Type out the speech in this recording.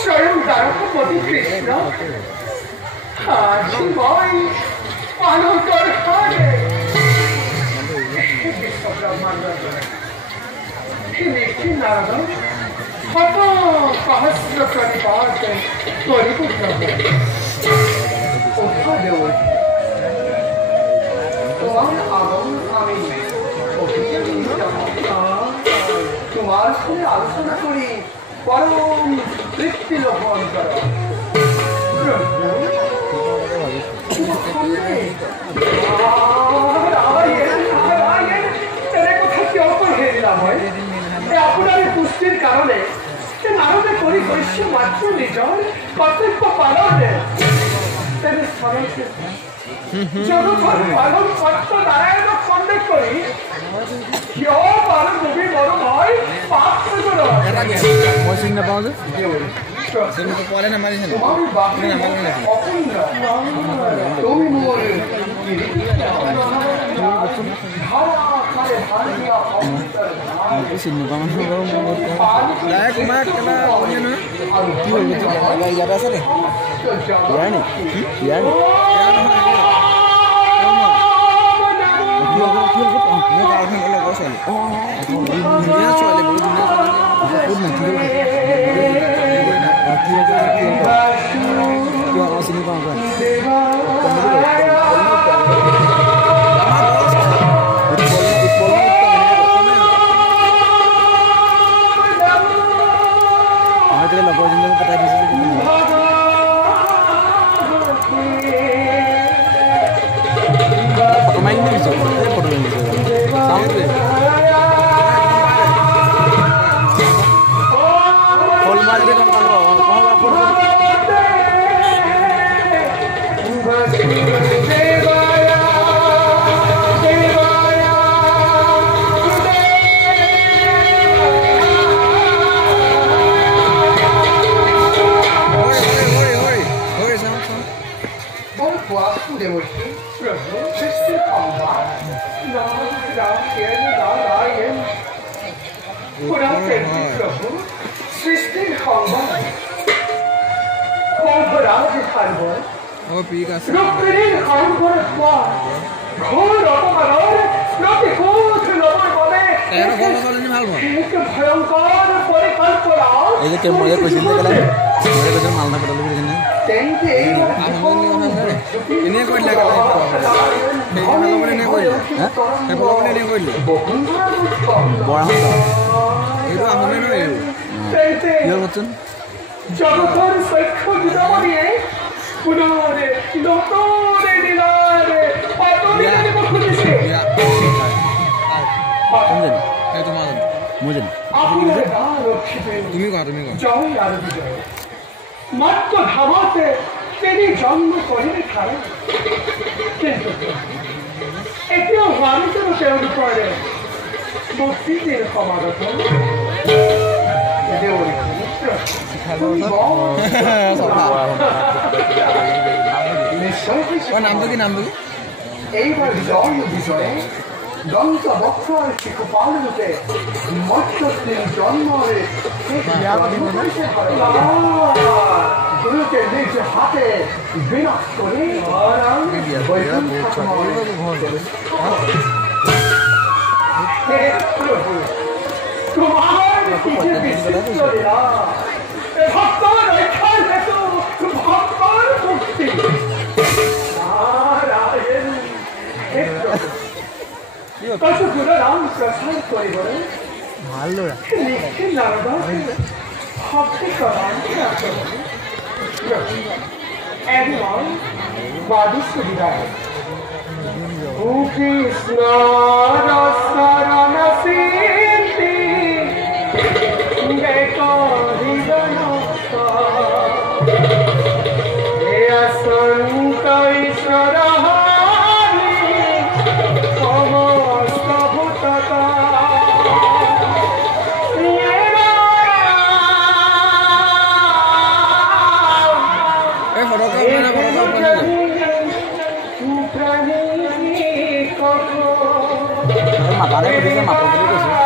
स्वयं द्वारकापति कृष्ण আজি মই পালকৰ হাৰে নিশ্চি নাৰদ শত সহস্ৰ প্ৰণিপাত কৰিব দেৱ তোমার আগম আমি তোমার সঙ্গে আলোচনা করি পরম তৃপ্তি লোভন করো আপনার পুষ্টির কারণে নারদে করি বৈশ্য মাত্র নিজর কর্তব্য পালনে জগৎ পালন সত্য নারায়ণ সন্দেহ করি কিয় পালন নবী বড় ভয় পাপ করো মই চিনি নাপাওঁ যে চিনি পোৱালে নামাৰিছে তুমি মোৰ চিনি নাপাওঁ কি হ'ল ইয়াতে আছে নে ইয়াৰ নি ইয়াৰ নি চিনি পাওঁ লগৰজনীক পঠাই দিছোঁ ফটো মাৰি দিছোঁ ফটো মাৰি দিছোঁ ফল মাৰিলে গম পাব সৃষ্টির সংবাদ কল্পরাজ সার্বর রূপের সংবরের পর ঘোর অপমানের প্রতিকূল নবর বলে এক ভয়ঙ্কর পরিকল্পনা এই যে কেমনে কৈছিল গলা মরে কৈছিল মালনা পটল বুলি কেনে তেন্তে এই এনে কইলা গলা এই মানে এনে কইলা হ্যাঁ এই বলনে এনে কইলা বড় হল এইটো আমনে নয় কি হলচোন জগতৰ সৈক্ষ দিদামণিয়ে পুনৰে নতৰে দিলাৰে পাতনি দিব খুজিছে কোনজন এই তোমার মোজন তুমি কও জয় আর বিজয় মাত্র ধামতে তিনি জন্ম করিলে খায় কিন্তু এতিয়াও মানুষের তেওঁলোকৰে মুক্তিৰ সমাগত দেউৰী নামটো কি এইবাৰ জয় বিজয়ে দন্ত বক্ষৰ শিশুপাল ৰূপে মৎস্যৰ জন্মৰে গুৰুকে নিজ হাতে বিনাশ কৰি তোমাৰ ভক্তৰ ৰক্ষাৰ হেতু ভক্তৰ মুক্তি কত গুণৰাম প্ৰচাৰ কৰিবলৈ ভাল ল'ৰা নিখিল নাৰদক শক্তি প্ৰদান এদিন বাদিষ্ট বিদায় কৃষ্ণ শৰণ চিন্তি সন্ত ঈশ্বৰ মাতালে সুধিছে মাতো বুলি কৈছে